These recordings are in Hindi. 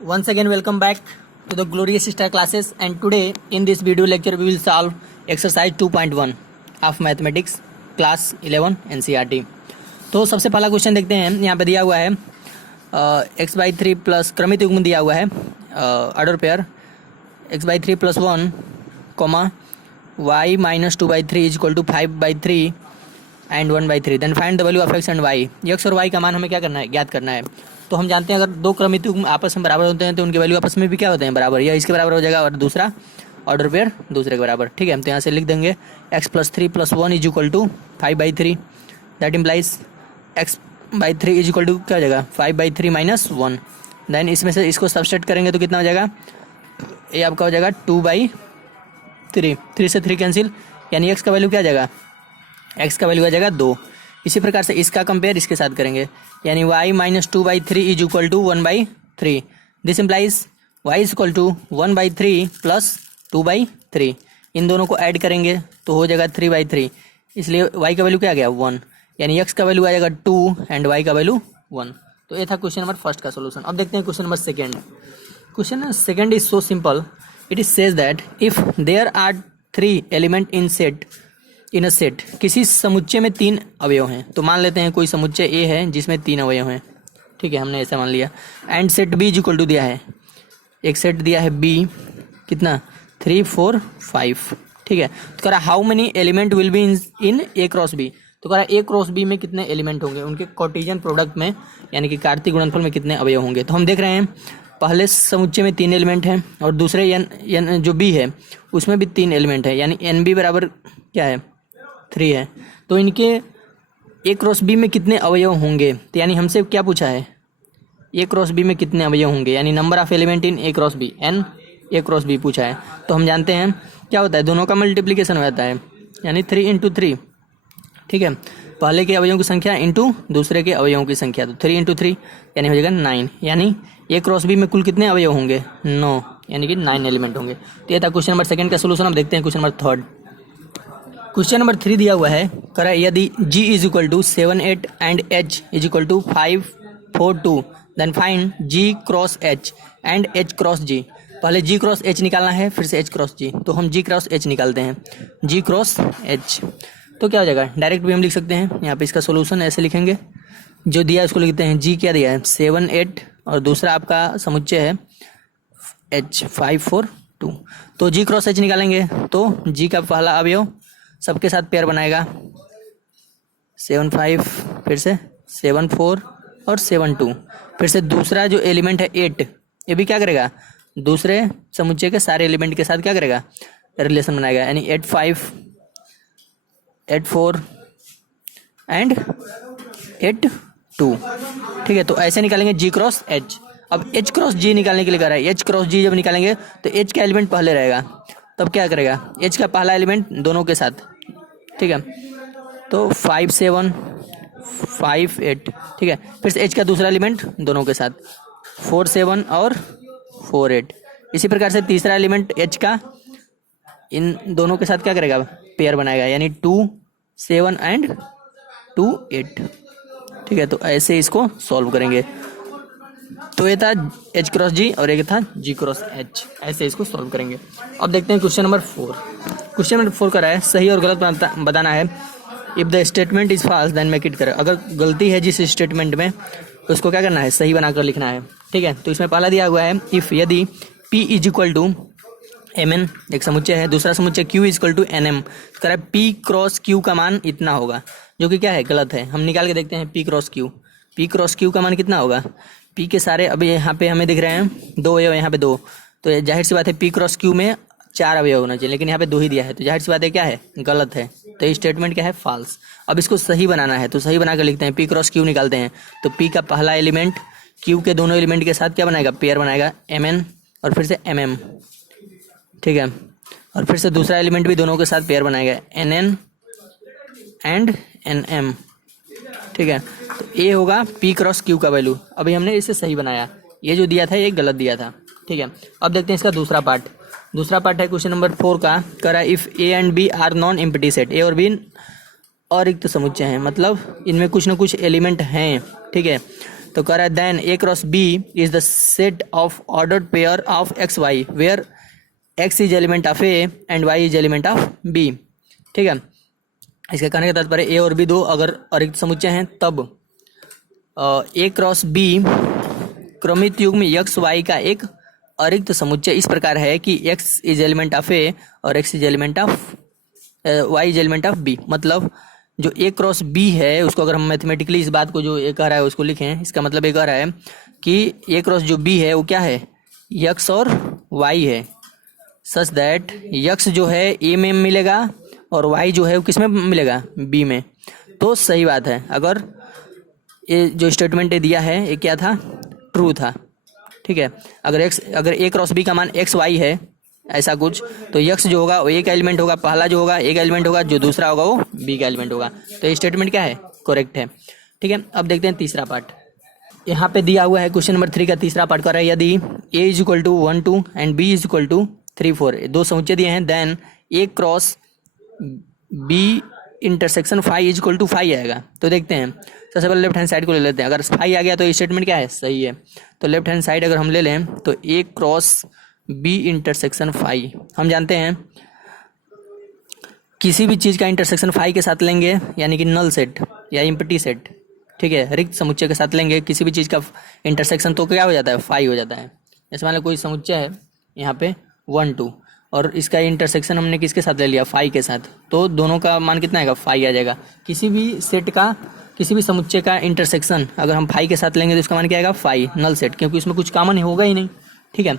Once again, welcome back to the Glorious Star classes, and today in this video lecture we will solve exercise 2.1 of mathematics class 11 NCERT। तो सबसे पहला क्वेश्चन देखते हैं। यहाँ पे दिया हुआ है x/3 प्लस क्रमित युग्म दिया हुआ है order pair x/3 + 1 comma y - 2/3 = 5/3 and 1/3। Then find the value of x and y। x और y का मान हमें क्या करना है, ज्ञात करना है। तो हम जानते हैं अगर दो क्रमित युग्म आपस में बराबर होते हैं तो उनके वैल्यू आपस में भी क्या होते हैं, बराबर। यह इसके बराबर हो जाएगा और दूसरा ऑर्डर पेयर दूसरे के बराबर। ठीक है, तो यहाँ से लिख देंगे x + 3 + 1 = 5/3। दैट इम्प्लाइज x/3 = क्या हो जाएगा, 5/3 - 1। देन इसमें से इसको सब्सट्रैक्ट करेंगे तो कितना हो जाएगा, ये आपका हो जाएगा 2/3। 3 से 3 कैंसिल, यानी x का वैल्यू क्या आ जाएगा, x का वैल्यू आ जाएगा 2। इसी प्रकार से इसका कंपेयर इसके साथ करेंगे, यानी y - 2/3 = 1/3। This implies y = 1/3 + 2/3। इन दोनों को ऐड करेंगे तो हो जाएगा 3/3। इसलिए y का वैल्यू क्या आ गया, 1, यानी x का वैल्यू आ जाएगा 2 एंड y का वैल्यू 1। तो ये था क्वेश्चन नंबर फर्स्ट का सोल्यूशन। अब देखते हैं question number second. Question second is so simple. It is says that if there are 3 element in a set, किसी समुच्चय में 3 अवयव हैं। तो मान लेते हैं कोई समुच्चय ए है जिसमें 3 अवयव हैं। ठीक है, हमने ऐसा मान लिया। एंड सेट बी = दिया है, एक सेट दिया है बी, कितना 3 4 5। ठीक है, तो कह रहा how many element will be in A cross B. तो कह रहा ए क्रॉस बी में कितने एलिमेंट होंगे, उनके कार्टेशियन प्रोडक्ट में यानी कि कार्तीय गुणनफल में कितने अवयव होंगे। तो हम देख रहे हैं पहले समुच्चय में 3 एलिमेंट हैं और दूसरे एन जो बी है उसमें भी 3 एलिमेंट है, यानी एन बी बराबर क्या है, 3 है। तो इनके ए क्रॉस बी में कितने अवयव होंगे, तो यानी हमसे क्या पूछा है, ए क्रॉस बी में कितने अवयव होंगे, यानी number of element in A cross B, n A cross B पूछा है। तो हम जानते हैं क्या होता है, दोनों का मल्टीप्लिकेशन हो जाता है, यानी 3 × 3। ठीक है, पहले के अवयवों की संख्या इंटू दूसरे के अवयवों की संख्या, तो 3 × 3 यानी हो जाएगा 9। यानी ए क्रॉस बी में कुल कितने अवयव होंगे, 9, यानी कि 9 एलिमेंट होंगे। तो ये था क्वेश्चन नंबर सेकंड का सोल्यूशन। अब देखते हैं question number third. Question number 3 दिया हुआ है, करा यदि g = 7 8 and h = 5 4 2, then find g cross h and h cross g। पहले g क्रॉस h निकालना है, फिर से h क्रॉस g। तो हम g क्रॉस h निकालते हैं, g क्रॉस h। तो क्या हो जाएगा, डायरेक्ट भी हम लिख सकते हैं। यहाँ पे इसका सोल्यूशन ऐसे लिखेंगे, जो दिया है उसको लिखते हैं। g क्या दिया है, 7 8 और दूसरा आपका समुच्चय है h 5 4 2। तो g क्रॉस h निकालेंगे तो g का पहला अवयव सबके साथ पेयर बनाएगा, 7 5, फिर से 7 4 और 7 2। फिर से दूसरा जो एलिमेंट है 8, ये भी क्या करेगा, दूसरे समुच्चय के सारे एलिमेंट के साथ क्या करेगा, रिलेशन बनाएगा, यानी 8 5 8 4 एंड 8 2। ठीक है, तो ऐसे निकालेंगे g क्रॉस h। अब h क्रॉस g निकालने के लिए कह रहा है, h क्रॉस g जब निकालेंगे तो h का एलिमेंट पहले रहेगा, तब क्या करेगा, h का पहला एलिमेंट दोनों के साथ। ठीक है, तो 5 7 5 8। ठीक है, फिर से h का दूसरा एलिमेंट दोनों के साथ 4 7 और 4 8। इसी प्रकार से तीसरा एलिमेंट h का इन दोनों के साथ क्या करेगा, पेयर बनाएगा, यानी 2 7 एंड 2 8। ठीक है, तो ऐसे इसको सॉल्व करेंगे। तो ये था h क्रॉस g और एक था g क्रॉस h, ऐसे इसको सॉल्व करेंगे। अब देखते हैं क्वेश्चन नंबर 4। क्वेश्चन नंबर 4 का है सही और गलत बताना है। If the statement is false then make it correct. अगर गलती है जिस स्टेटमेंट में उसको क्या करना है, सही बनाकर लिखना है। ठीक है, तो इसमें पहला दिया हुआ है इफ यदि p = mn, एक समुच्चय है, दूसरा समुच्चय q = nm, तो कह रहा है p क्रॉस q का मान इतना होगा, जो कि क्या है, गलत है। हम निकाल के देखते हैं p क्रॉस q का मान कितना होगा। p के सारे अभी यहाँ पे हमें दिख रहे हैं 2 अवयव, यहाँ पे 2, तो जाहिर सी बात है p क्रॉस q में 4 अवयव होना चाहिए, लेकिन यहाँ पे 2 ही दिया है, तो जाहिर सी बात है क्या है, गलत है। तो ये स्टेटमेंट क्या है, फॉल्स। अब इसको सही बनाना है, तो सही बनाकर लिखते हैं, p क्रॉस q निकालते हैं। तो p का पहला एलिमेंट q के दोनों एलिमेंट के साथ क्या बनाएगा, पेयर बनाएगा, mn और फिर से mm। ठीक है, और फिर से दूसरा एलिमेंट भी दोनों के साथ पेयर बनाएगा, nn एंड nm। ठीक है, तो ये होगा p क्रॉस q का वैल्यू। अभी हमने इसे सही बनाया, ये जो दिया था ये गलत दिया था। ठीक है, अब देखते हैं इसका दूसरा पार्ट। दूसरा पार्ट है क्वेश्चन नंबर 4 का, करा if a and b are non empty set, a और b और रिक्त समुच्चय हैं, मतलब इनमें कुछ ना कुछ एलिमेंट हैं। ठीक है, तो कह रहा है then A cross B is the set of ordered pair of x y where x is element of A and y is element of B. ठीक है, इसके कहने का तात्पर्य ए और बी दो अगर अरिक्त समुच्चय हैं तब ए क्रॉस बी क्रमित युग्म एक्स वाई का एक अरिक्त समुच्चय इस प्रकार है कि x is element of A और x is element of y is element of B. मतलब जो ए क्रॉस बी है उसको अगर हम मैथमेटिकली इस बात को जो ए कह रहा है उसको लिखें, इसका मतलब ये कह रहा है कि ए क्रॉस जो बी है वो क्या है, एक्स और वाई है, सच दैट एक्स जो है ए में मिलेगा और वाई जो है वो किस में मिलेगा, बी में। तो सही बात है, अगर ये जो स्टेटमेंट दिया है ये क्या था, ट्रू था। ठीक है, अगर ए क्रॉस बी का मान एक्स वाई है ऐसा कुछ, तो एक्स जो होगा वो ए का एलिमेंट होगा, पहला जो होगा ए का एलिमेंट होगा, जो दूसरा होगा वो बी का एलिमेंट होगा। तो ये स्टेटमेंट क्या है, करेक्ट है। ठीक है, अब देखते हैं तीसरा पार्ट। यहाँ पे दिया हुआ है क्वेश्चन नंबर 3 का तीसरा पार्ट कर रहा है यदि a is equal to 1 2 and b is equal to 3 4 दो समुच्चय दिए हैं, then a cross b intersection phi is equal to phi आएगा। तो देखते हैं, सबसे पहले लेफ्ट हैंड साइड को ले लेते हैं। अगर फाई आ गया तो ये स्टेटमेंट क्या है, सही है। तो लेफ्ट हैंड साइड अगर हम ले लें तो a cross b intersection phi, हम जानते हैं किसी भी चीज़ का इंटरसेक्शन फाई के साथ लेंगे यानी कि नल सेट या इम्पटी सेट, ठीक है, रिक्त समुच्चय के साथ लेंगे किसी भी चीज़ का इंटरसेक्शन, तो क्या हो जाता है, फाई हो जाता है। जैसे मान लो कोई समुच्चय है यहाँ पे 1 2 और इसका इंटरसेक्शन हमने किसके साथ ले लिया, फाई के साथ, तो दोनों का मान कितना आएगा, फाई आ जाएगा। किसी भी सेट का, किसी भी समुच्चय का इंटरसेक्शन अगर हम फाई के साथ लेंगे तो इसका मान क्या आएगा, फाई, नल सेट, क्योंकि उसमें कुछ कॉमन होगा ही नहीं। ठीक है,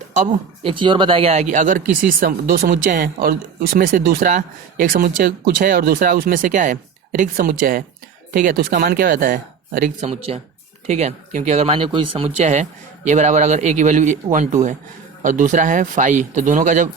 तो अब एक चीज़ और बताया गया है कि अगर किसी दो समुच्चय हैं और उसमें से दूसरा एक समुच्चय कुछ है और दूसरा उसमें से क्या है, रिक्त समुच्चय है, ठीक है, तो उसका मान क्या होता है, रिक्त समुच्चय। ठीक है, क्योंकि अगर मान लो कोई समुच्चय है ये बराबर अगर ए की वैल्यू 1 2 है और दूसरा है फाई, तो दोनों का जब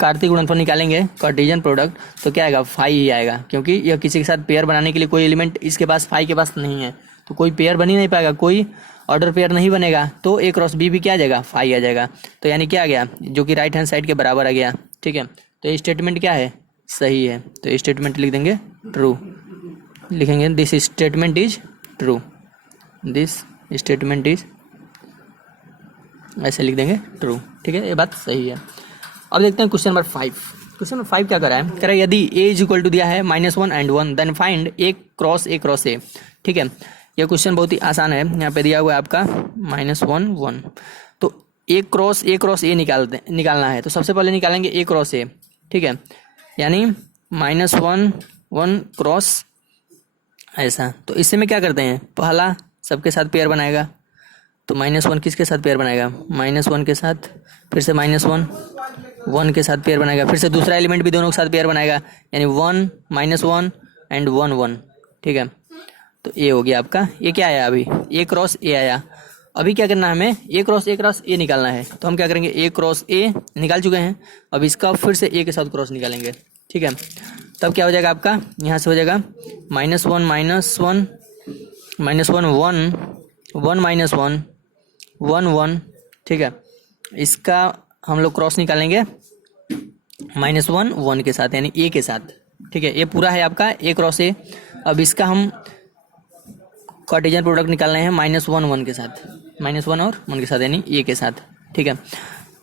कार्तीय गुणनफल निकालेंगे, कार्टेशियन प्रोडक्ट, तो क्या आएगा, फाई ही आएगा, क्योंकि यह किसी के साथ पेयर बनाने के लिए कोई एलिमेंट इसके पास फाई के पास नहीं है, तो कोई पेयर बन ही नहीं पाएगा, कोई ऑर्डर पेयर नहीं बनेगा, तो ए क्रॉस बी भी क्या आ जाएगा, फाई आ जाएगा। तो यानी क्या आ गया, जो कि राइट हैंड साइड के बराबर आ गया। ठीक है, तो ये स्टेटमेंट क्या है, सही है। तो ये स्टेटमेंट लिख देंगे ट्रू, लिखेंगे this statement is true, this statement is, ऐसे लिख देंगे ट्रू। ठीक है, ये बात सही है। अब देखते हैं क्वेश्चन नंबर 5। क्वेश्चन नंबर 5 क्या कर रहा है, कह रहा है यदि a इज इक्वल टू दिया है -1 and 1 then find a cross a। ठीक है, यह क्वेश्चन बहुत ही आसान है। यहाँ पे दिया हुआ है आपका -1 1, तो a क्रॉस a निकालना है। तो सबसे पहले निकालेंगे a क्रॉस a। ठीक है, यानी -1 1 क्रॉस ऐसा। तो इससे में क्या करते हैं, पहला सबके साथ पेयर बनाएगा, तो -1 किसके साथ पेयर बनाएगा, -1 के साथ, फिर से -1 1 के साथ पेयर बनाएगा, फिर से दूसरा एलिमेंट भी दोनों के साथ पेयर बनाएगा, यानी 1 -1 एंड 1 1। ठीक है, तो ए हो गया आपका, ये क्या आया अभी, ए क्रॉस ए आया। अभी क्या करना है हमें, ए क्रॉस ए निकालना है। तो हम क्या करेंगे, ए क्रॉस ए निकाल चुके हैं, अब इसका फिर से ए के साथ क्रॉस निकालेंगे। ठीक है, तब क्या हो जाएगा आपका, यहाँ से हो जाएगा -1 -1 -1 1 -1 1 1। ठीक है, इसका हम लोग क्रॉस निकालेंगे -1 1 के साथ, यानी ए के साथ। ठीक है, ये पूरा है आपका ए क्रॉस ए। अब इसका हम कार्टेशियन प्रोडक्ट निकाल रहे हैं -1 1 के साथ, -1 और 1 के साथ, यानी ए के साथ। ठीक है,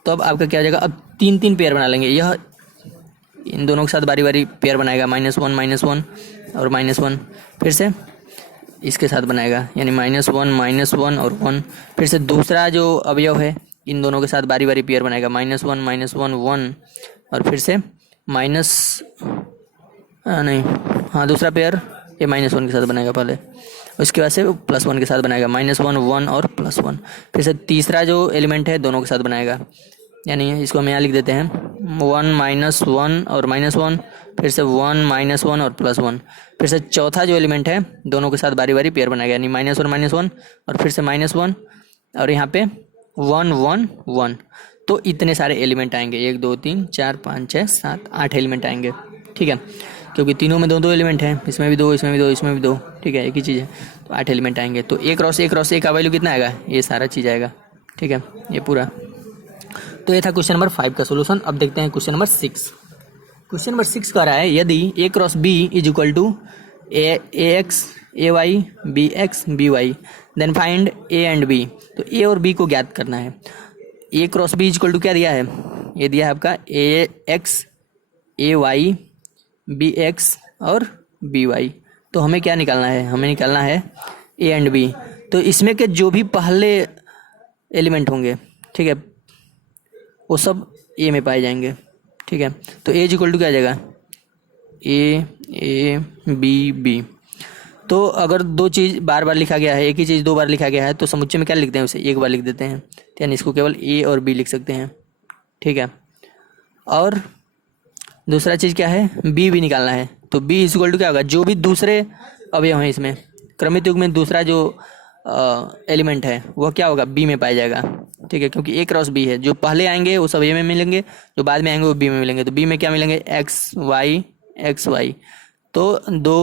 तो अब आपका क्या हो जाएगा, अब 3 पेयर बना लेंगे। यह इन दोनों के साथ बारी बारी पेयर बनाएगा, -1 -1 और -1, फिर से इसके साथ बनाएगा, यानी -1 और 1, फिर से दूसरा जो अवयव है इन दोनों के साथ बारी बारी पेयर बनाएगा, -1 1 और फिर से दूसरा पेयर ये -1 के साथ बनाएगा पहले, उसके बाद से +1 के साथ बनाएगा, -1 1 और +1, फिर से तीसरा जो एलिमेंट है दोनों के साथ बनाएगा, यानी इसको हम यहाँ लिख देते हैं 1 -1 और -1, फिर से 1 -1 और +1, फिर से चौथा जो एलिमेंट है दोनों के साथ बारी बारी पेयर बनाएगा, यानी -1 और फिर से -1 और यहाँ पे 1 1 1। तो इतने सारे एलिमेंट आएंगे, 1 2 3 4 5 6 7 8 एलिमेंट आएंगे। ठीक है, क्योंकि तीनों में 2 एलिमेंट हैं, इसमें भी 2 इसमें भी 2 इसमें भी 2। ठीक है, एक ही चीज़ है, तो 8 एलिमेंट आएंगे। तो ए क्रॉस ए का वैल्यू कितना आएगा, ये सारा चीज़ आएगा। ठीक है, ये पूरा। तो ये था क्वेश्चन नंबर 5 का सोल्यूशन। अब देखते हैं क्वेश्चन नंबर 6। क्वेश्चन नंबर 6 कह रहा है यदि a cross b is equal to A x A y B x B y, then find A and B. तो ए और बी को ज्ञात करना है। A cross B equal to क्या दिया है, ये दिया है आपका A x A y B x और बी वाई। तो हमें क्या निकालना है, हमें निकालना है ए एंड बी। तो इसमें के जो भी पहले एलिमेंट होंगे, ठीक है, वो सब ए में पाए जाएंगे, ठीक है। तो ए इक्वल टू क्या आ जाएगा, ए बी बी। तो अगर दो चीज़ बार बार लिखा गया है, एक ही चीज़ दो बार लिखा गया है, तो समुच्चय में क्या लिखते हैं, उसे एक बार लिख देते हैं, यानी इसको केवल ए और बी लिख सकते हैं, ठीक है। और दूसरा चीज़ क्या है, बी भी निकालना है। तो बी इक्वल टू क्या होगा, जो भी दूसरे अवयव हैं इसमें, क्रमित युग में दूसरा जो एलिमेंट है वह क्या होगा, बी में पाया जाएगा, ठीक है। क्योंकि ए क्रॉस बी है, जो पहले आएंगे वो सब ए में मिलेंगे, जो बाद में आएंगे वो बी में मिलेंगे। तो बी में क्या मिलेंगे, एक्स वाई। तो दो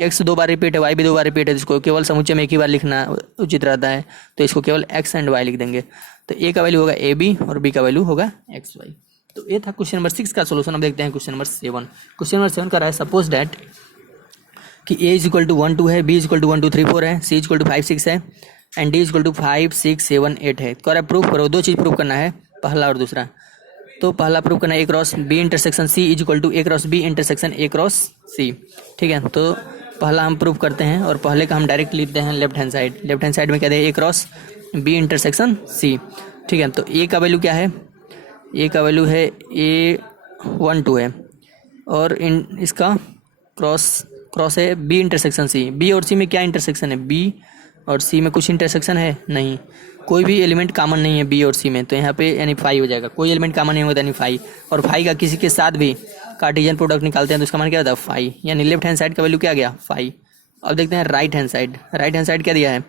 एक्स दो बार रिपीट है, वाई भी दो बार रिपीट है, इसको केवल समुच्चय में एक ही बार लिखना उचित रहता है। तो इसको केवल एक्स एंड वाई लिख देंगे। तो ए का वैल्यू होगा ए बी और बी का वैल्यू होगा एक्स वाई। तो ये था क्वेश्चन नंबर 6 का सोल्यूशन। अब देखते हैं क्वेश्चन नंबर 7। क्वेश्चन नंबर 7 का रहा है, सपोज डैट कि ए इज इक्वल टू 1 2 है, बी इज इक्वल टू 1 2 3 4 है, सी इज इक्वल टू 5 6 है and d is equal to 5 6 7 8 है। कह रहा है प्रूफ करो, दो चीज़ प्रूफ करना है, पहला और दूसरा। तो पहला प्रूफ करना है A cross B intersection C is equal to A cross B intersection A cross C, ठीक है। तो पहला हम प्रूफ करते हैं और पहले का हम डायरेक्ट लिखते हैं left hand side. Left hand side में कहते हैं ए क्रॉस बी इंटरसेक्शन सी, ठीक है। तो ए का वैल्यू क्या है, ए का वैल्यू है ए 1 2 है और इन इसका क्रॉस है बी इंटरसेक्शन सी। बी और सी में क्या इंटरसेक्शन है, बी और सी में कुछ इंटरसेक्शन है नहीं, कोई भी एलिमेंट कॉमन नहीं है बी और सी में। तो यहाँ पे यानी 5 हो जाएगा, कोई एलिमेंट कॉमन नहीं होगा यानी 5। और 5 का किसी के साथ भी कार्टेशियन प्रोडक्ट निकालते हैं तो उसका मान क्या होता है 5, यानी लेफ्ट हैंड साइड का वैल्यू क्या आ गया 5। अब देखते हैं right hand side. Right hand side क्या दिया है,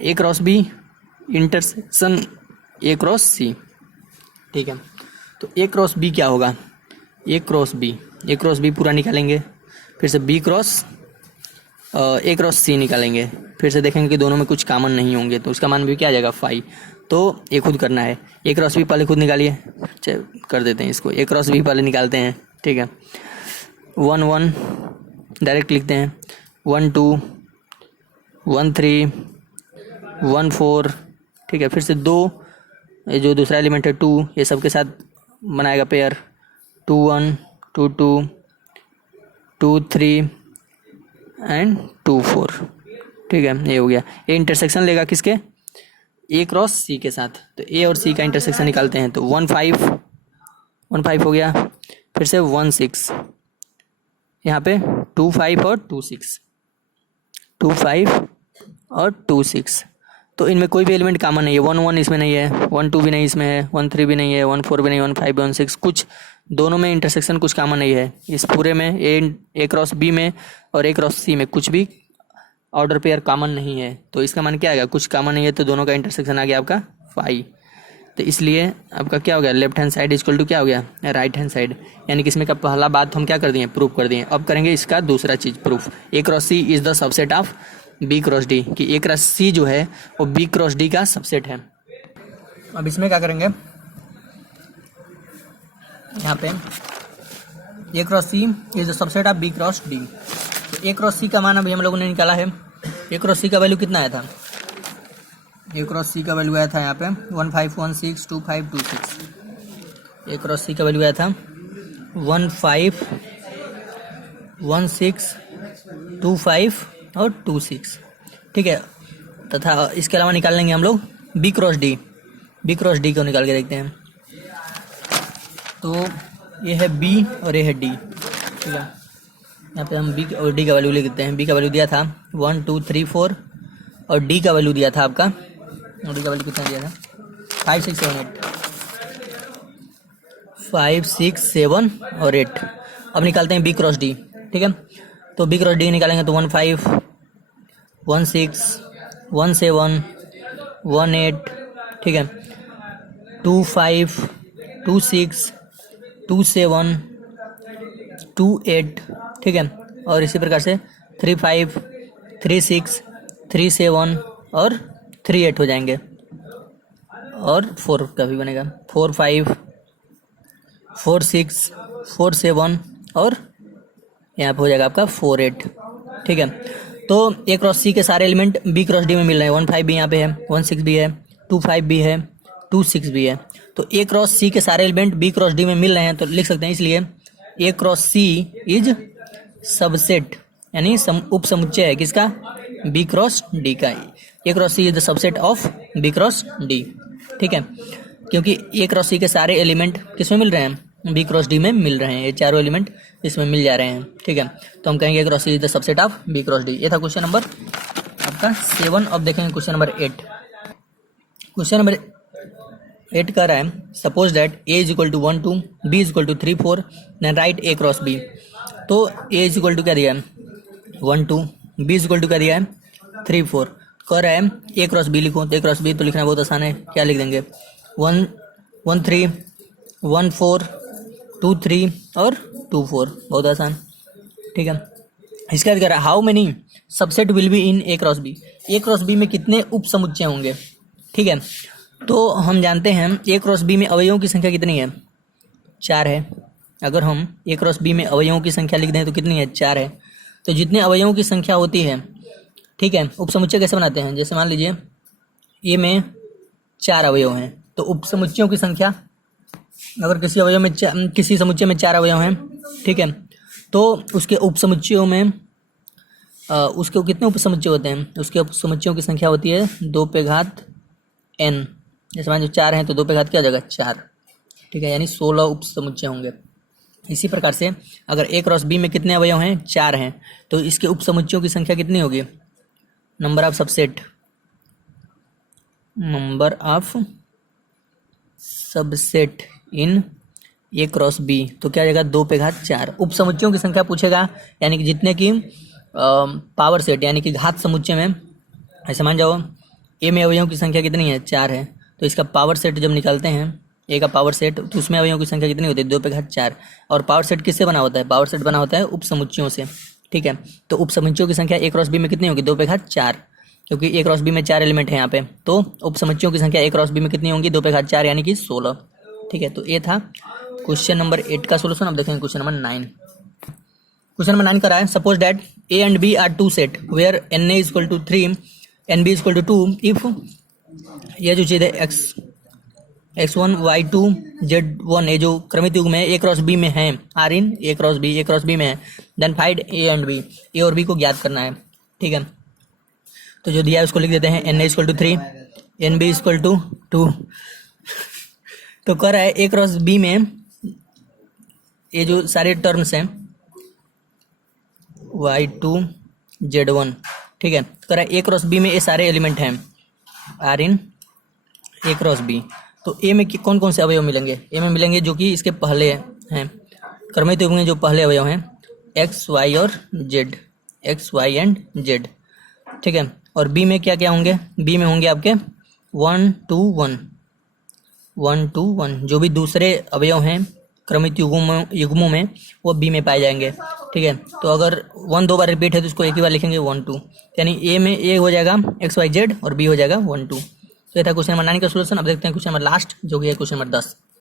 A cross B intersection A cross C, ठीक है। तो ए क्रॉस बी क्या होगा, ए क्रॉस बी पूरा निकालेंगे, फिर से बी क्रॉस ए क्रॉस सी निकालेंगे, फिर से देखेंगे कि दोनों में कुछ कॉमन नहीं होंगे तो उसका मान भी क्या आ जाएगा 5। तो ए खुद करना है, ए क्रॉस बी पहले खुद निकालिए, कर देते हैं इसको, ए क्रॉस बी पहले निकालते हैं, ठीक है। 1 1 डायरेक्ट लिखते हैं, 1 2 1 3 1 4, ठीक है। फिर से दो, ये जो दूसरा एलिमेंट है 2, ये सब के साथ बनाएगा पेयर, 2 1 2 2 2 3 एंड 2 4, ठीक है। ये हो गया, ये इंटरसेक्शन लेगा किसके, ए क्रॉस सी के साथ। तो ए और सी का इंटरसेक्शन निकालते हैं, तो 1 5 हो गया, फिर से 1 6, यहाँ पे 2 5 और 2 6, 2 5 और 2 6। तो इनमें कोई भी एलिमेंट कॉमन नहीं है, 1 1 इसमें नहीं है, 1 2 भी नहीं इसमें है, 1 3 भी नहीं है, 1 4 भी नहीं, 1 5 1 6, कुछ दोनों में इंटरसेक्शन कुछ कॉमन नहीं है। इस पूरे में ए क्रॉस बी में और ए क्रॉस सी में कुछ भी ऑर्डर पेयर कॉमन नहीं है। तो इसका मान क्या आएगा, कुछ कॉमन नहीं है, तो दोनों का इंटरसेक्शन आ गया आपका 5। तो इसलिए आपका क्या हो गया, left hand side equal to क्या हो गया, राइट हैंड साइड। यानी कि इसमें का पहला बात हम क्या कर दिए, प्रूफ कर दिए। अब करेंगे इसका दूसरा चीज़ proof, A cross C is the subset of B cross D, कि ए क्रॉस सी जो है वो बी क्रॉस डी का सबसेट है। अब इसमें क्या करेंगे, यहाँ पे A cross C is the subset of B cross D. तो ए क्रॉस सी का मान अभी हम लोगों ने निकाला है। ए क्रॉस सी का वैल्यू कितना आया था, ए क्रॉस सी का वैल्यू आया था यहाँ पे 1 5 1 6 2 5 2 6। ए क्रॉस सी का वैल्यू आया था 1 5 1 6 2 5 और 2 6, ठीक है। तथा इसके अलावा निकाल लेंगे हम लोग B cross D. B cross D को निकाल के देखते हैं। तो ये है बी और ये है डी, ठीक है। यहाँ पे हम बी और डी का वैल्यू लिख देते हैं। बी का वैल्यू दिया था 1 2 3 4 और डी का वैल्यू दिया था आपका, और डी का वैल्यू कितना दिया था 5 6 7 8, 5 6 7 और 8। अब निकालते हैं बी क्रॉस डी, ठीक है। तो बी क्रॉस डी निकालेंगे तो 1 5 1 6 1 7 1 8, ठीक है। 2 5 2 6 2 7 2 8, ठीक है। और इसी प्रकार से 3 5 3 6 3 7 और 3 8 हो जाएंगे, और 4 का भी बनेगा 4 5 4 6 4 7 और यहाँ पे हो जाएगा आपका 4 8। ठीक है, तो ए क्रॉस सी के सारे एलिमेंट बी क्रॉस डी में मिल रहे हैं। 1 5 भी यहाँ पे है, 1 6 भी है, 2 5 भी है, 2 6 भी है। तो ए क्रॉस सी के सारे एलिमेंट बी क्रॉस डी में मिल रहे हैं, तो लिख सकते हैं इसलिए A cross C is subset, यानी उप समुच्चय है किसका, बी क्रॉस डी का। A cross C is the subset of B cross D. ठीक है, क्योंकि ए क्रॉस सी के सारे एलिमेंट किस में मिल रहे हैं, बी क्रॉस डी में मिल रहे हैं, ये चारों एलिमेंट इसमें मिल जा रहे हैं। ठीक है, तो हम कहेंगे A cross C is the subset of B cross D. ये था क्वेश्चन नंबर आपका 7। अब देखेंगे क्वेश्चन नंबर 8। क्वेश्चन नंबर 8 कह रहा है suppose that A is equal to 1 2, B is equal to 3 4, then write A cross B. तो ए इज इक्वल टू क्या दिया है 1 2, बी इज इक्वल टू क्या दिया है 3 4। कह रहा है ए क्रॉस बी लिखो, तो ए क्रॉस बी तो लिखना बहुत आसान है, क्या लिख देंगे 1 1 3 1 4 2 3 और 2 4, बहुत आसान। ठीक है, इसके बाद कह रहा है how many subset will be in A cross B. A cross B में कितने उप समुच्चय होंगे। ठीक है, तो हम जानते हैं ए क्रॉस बी में अवयवों की संख्या कितनी है, 4 है। अगर हम ए क्रॉस बी में अवयवों की संख्या लिख दें तो कितनी है, 4 है। तो जितने अवयवों की संख्या होती है, ठीक है, उप समुच्चय कैसे बनाते हैं, जैसे मान लीजिए ए में 4 अवयव हैं, तो उप समुच्चयों की संख्या, अगर किसी अवयव में किसी समुच्चय में 4 अवयव हैं, ठीक है, तो उसके उप समुच्चयों में उसके कितने उप समुच्चय होते हैं, उसके उप समुच्चयों की संख्या होती है 2 पे घात n। जैसे मान लो 4 हैं तो 2 पे घात क्या हो जाएगा 4। ठीक है, यानी 16 उप समुच्चय होंगे। इसी प्रकार से अगर ए क्रॉस बी में कितने अवयव हैं, 4 हैं, तो इसके उप समुच्चयों की संख्या कितनी होगी, number of subset, number of subset in A cross B, तो क्या जाएगा 2 पे घात 4। उप समुच्चयों की संख्या पूछेगा, यानी कि जितने की पावर सेट यानी कि घात समुच्चय में, ऐसे मान जाओ ए में अवयवों की संख्या कितनी है, 4 है, तो इसका पावर सेट जब निकालते हैं ए का पावर सेट, तो उसमें अवयवों की संख्या कितनी होती है, 2 पे घात 4। और पावर सेट किससे बना होता है, पावर सेट बना होता है उप समुच्चयों से। ठीक है, तो उप समुच्चयों की संख्या ए क्रॉस बी में कितनी होगी, 2 पे घात 4, क्योंकि ए क्रॉस बी में 4 एलिमेंट हैं यहाँ पे, तो उप समुच्चयों की संख्या ए क्रॉस बी में कितनी होंगी, 2 पे घात 4 यानी कि 16। ठीक है, तो ये था क्वेश्चन नंबर 8 का सोल्यूशन। अब देखेंगे क्वेश्चन नंबर 9। क्वेश्चन नंबर 9 का है suppose that A and B are 2 set where n A is equal to 3 n B is equal to 2 if ये जो चीज़ है x1 y2 z1, ये जो क्रमित युग्म में ए क्रॉस बी में है, R in A cross B में है, then find A and B, A और बी को ज्ञात करना है। ठीक है, तो जो दिया है उसको लिख देते हैं, n A equal to 3, n B equal to 2। तो कह रहा है ए क्रॉस बी में ये जो सारे टर्म्स हैं y2 z1, ठीक है, कह रहा है ए क्रॉस बी में ये सारे एलिमेंट हैं are in A cross B. तो ए में कौन कौन से अवयव मिलेंगे, ए में मिलेंगे जो कि इसके पहले हैं, क्रमित युग्म में जो पहले अवयव हैं एक्स वाई और z, x y and z. ठीक है, और बी में क्या क्या होंगे, बी में होंगे आपके 1 2 1, 1 2 1, जो भी दूसरे अवयव हैं क्रमित युग्मों में वो बी में पाए जाएंगे। ठीक है, तो अगर 1 2 बार रिपीट है तो उसको एक ही बार लिखेंगे 1 2, यानी ए में ए हो जाएगा एक्स वाई जेड और बी हो जाएगा 1 2। तो ये था क्वेश्चन नंबर 9 का सोल्यूशन। अब देखते हैं क्वेश्चन नंबर लास्ट, जो कि है क्वेश्चन नंबर 10।